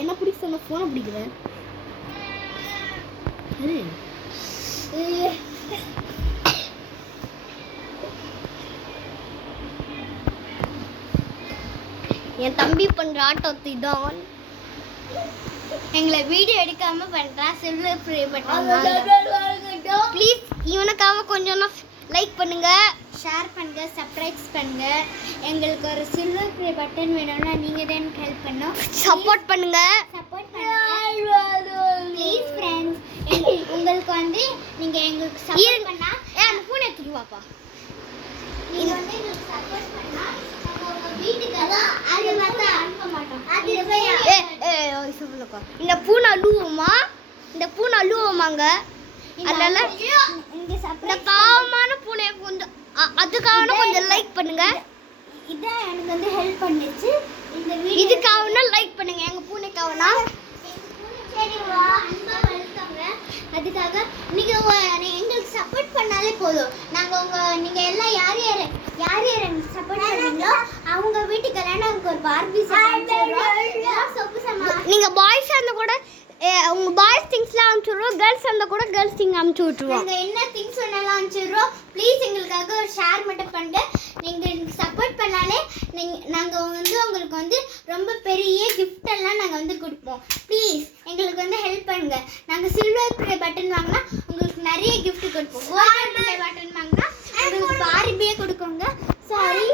என்ன பிடிக்க சொன்ன போன பிடிக்கிறேன். என் தம்பி பண்ற ஆட்டத்தை தான் எங்களை வீடியோ எடுக்காம பண்றா. சில்வர் ப்ளே பட்டன் ப்ளீஸ் இவனுக்காக கொஞ்சம் லைக் பண்ணுங்க, ஷேர் பண்ணுங்க, சப்ஸ்கிரைப் பண்ணுங்க. எங்களுக்கு ஒரு சில்வர் ப்ளே பட்டன் வேணும்னா நீங்க தான் எனக்கு ஹெல்ப் பண்ணணும். சப்போர்ட் பண்ணுங்க ப்ளீஸ் ஃப்ரெண்ட்ஸ். உங்களுக்கு வந்து நீங்க எங்களுக்கு சப்போர்ட் பண்ணா அந்த ஃபோன் எடுத்துட்டு வாப்பா. நீங்க வந்து எங்களுக்கு சப்போர்ட் பண்ணா இந்த பூனை அழுவுமாங்க. அதனால இந்த பாவமான பூனையை கொஞ்சம் அதுக்காக கொஞ்சம் லைக் பண்ணுங்க. இதான் எனக்கு வந்து ஹெல்ப் பண்ணிச்சு. இந்த வீடியோ இதுக்காக லைக் பண்ணுங்க. எங்க பூனைக்காகனா அதுக்காக நீங்க எங்களுக்கு சப்போர்ட் பண்ணாலே போதும். நீங்க எல்லாம் யார் யார் சப்போர்ட் பண்ணுவீங்களோ அவங்க வீட்டுக்கெல்லாம் நாங்க ஒரு பார்பி நீங்க பாய்ஸ் அந்த கூட உங்க பாய்ஸ் திங்ஸ்லாம் அனுப்பிச்சுடுறோம், கேர்ள்ஸ் அந்த கூட கேர்ள்ஸ் திங் அனுப்பிச்சு விட்டுருவோம். நாங்கள் என்ன திங்ஸ் வேணாலும் அனுப்பிச்சுடுறோம். ப்ளீஸ் எங்களுக்காக ஒரு ஷேர் மட்டும் பண்ணுங்க. நீங்கள் சப்போர்ட் பண்ணாலே நாங்கள் வந்து உங்களுக்கு வந்து ரொம்ப பெரிய கிஃப்ட் எல்லாம் நாங்கள் வந்து கொடுப்போம். ப்ளீஸ் எங்களுக்கு வந்து ஹெல்ப் பண்ணுங்க. நாங்கள் சில்வர் ப்ளே பட்டன் வாங்கினா உங்களுக்கு நிறைய கிஃப்ட் கொடுப்போம். கோல்டன் ப்ளே பட்டன் வாங்கினா உங்களுக்கு பார்பியே கொடுக்கோங்க. சாரி